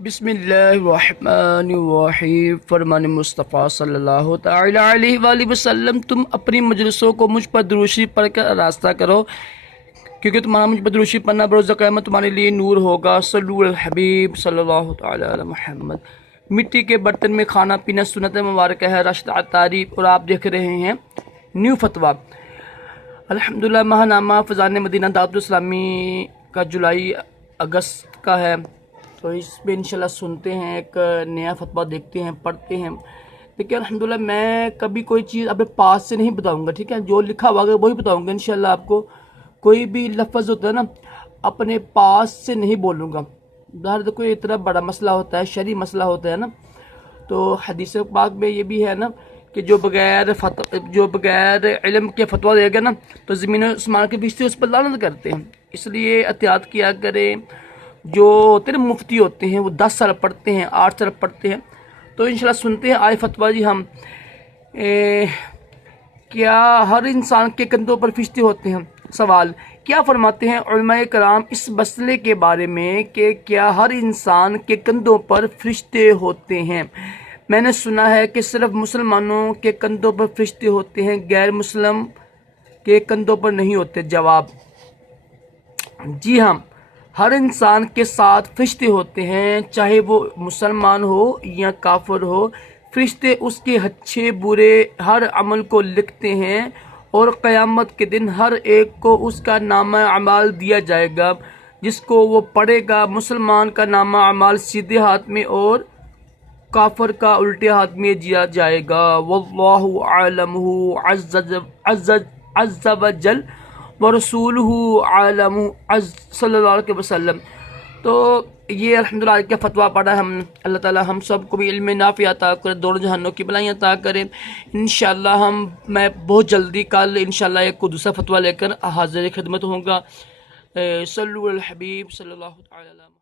बिस्मिल्लाहिर्रहमानिर्रहीम। फरमान मुस्तफ़ा सल्लल्लाहु ताला अलैहि वसल्लम, तुम अपनी मजलिसों को मुझ पर दुरूशी पढ़ कर रास्ता करो, क्योंकि तुम्हारा मुझ पर दुरूशी पढ़ना बरोज़ क़यामत तुम्हारे लिए नूर होगा। सल्लु अल हबीब सल्लल्लाहु ताला अला मुहम्मद। मिट्टी के बर्तन में खाना पीना सुन्नत मुबारक है। राशिद अत्तारी, और आप देख रहे हैं न्यू फतवा। अल्हम्दुलिल्लाह, महानामा फ़ज़ान मदीना दावत इस्लामी का जुलाई अगस्त का है, तो इसमें इंशाल्लाह सुनते हैं, एक नया फतवा देखते हैं, पढ़ते हैं। देखिए अल्हम्दुलिल्लाह, मैं कभी कोई चीज़ अपने पास से नहीं बताऊंगा, ठीक है, जो लिखा हुआ है वही बताऊंगा इंशाल्लाह आपको। कोई भी लफ्ज़ होता है ना, अपने पास से नहीं बोलूँगा। उदाहरण देखो, इतना बड़ा मसला होता है, शरई मसला होता है ना, तो हदीस पाक में ये भी है ना कि जो बगैर इल्म के फतवा देगा ना, तो ज़मीन और आसमान के फरिश्ते उस पर लानत करते हैं। इसलिए एहतियात किया करें। जो तेरे मुफ्ती होते हैं वो 10 साल पढ़ते हैं, 8 साल पढ़ते हैं। तो इंशाल्लाह सुनते हैं आज फतवा जी हम। क्या हर इंसान के कंधों पर फरिश्ते होते हैं? सवाल, क्या फरमाते हैं उलमाए कराम इस मसले के बारे में कि क्या हर इंसान के कंधों पर फरिश्ते होते हैं? मैंने सुना है कि सिर्फ मुसलमानों के कंधों पर फरिश्ते होते हैं, गैर मुस्लिम के कंधों पर नहीं होते। जवाब, जी हाँ, हर इंसान के साथ फरिश्ते होते हैं, चाहे वो मुसलमान हो या काफिर हो। फरिश्ते उसके अच्छे बुरे हर अमल को लिखते हैं, और क़यामत के दिन हर एक को उसका नामा अमाल दिया जाएगा, जिसको वो पढ़ेगा। मुसलमान का नामा अमाल सीधे हाथ में और काफिर का उल्टे हाथ में दिया जाएगा। वल्लाहु आलमहु अज़्ज़ा वजल व रसूलुहु आलमु सल्लल्लाहु अलैहि वसल्लम। तो ये अल्हम्दुलिल्लाह क्या फतवा पढ़ा हम। अल्लाह ताला हम सब को भी इल्म नाफ़ी अता करे, दोनों जहानों की भलाई अता करे। इंशाअल्लाह मैं बहुत जल्दी कल इंशाअल्लाह एक को दूसरा फतवा लेकर हाज़िर खिदमत होऊंगा। सल्लु अल हबीब सल्लल्लाहु अलैहि वसल्लम।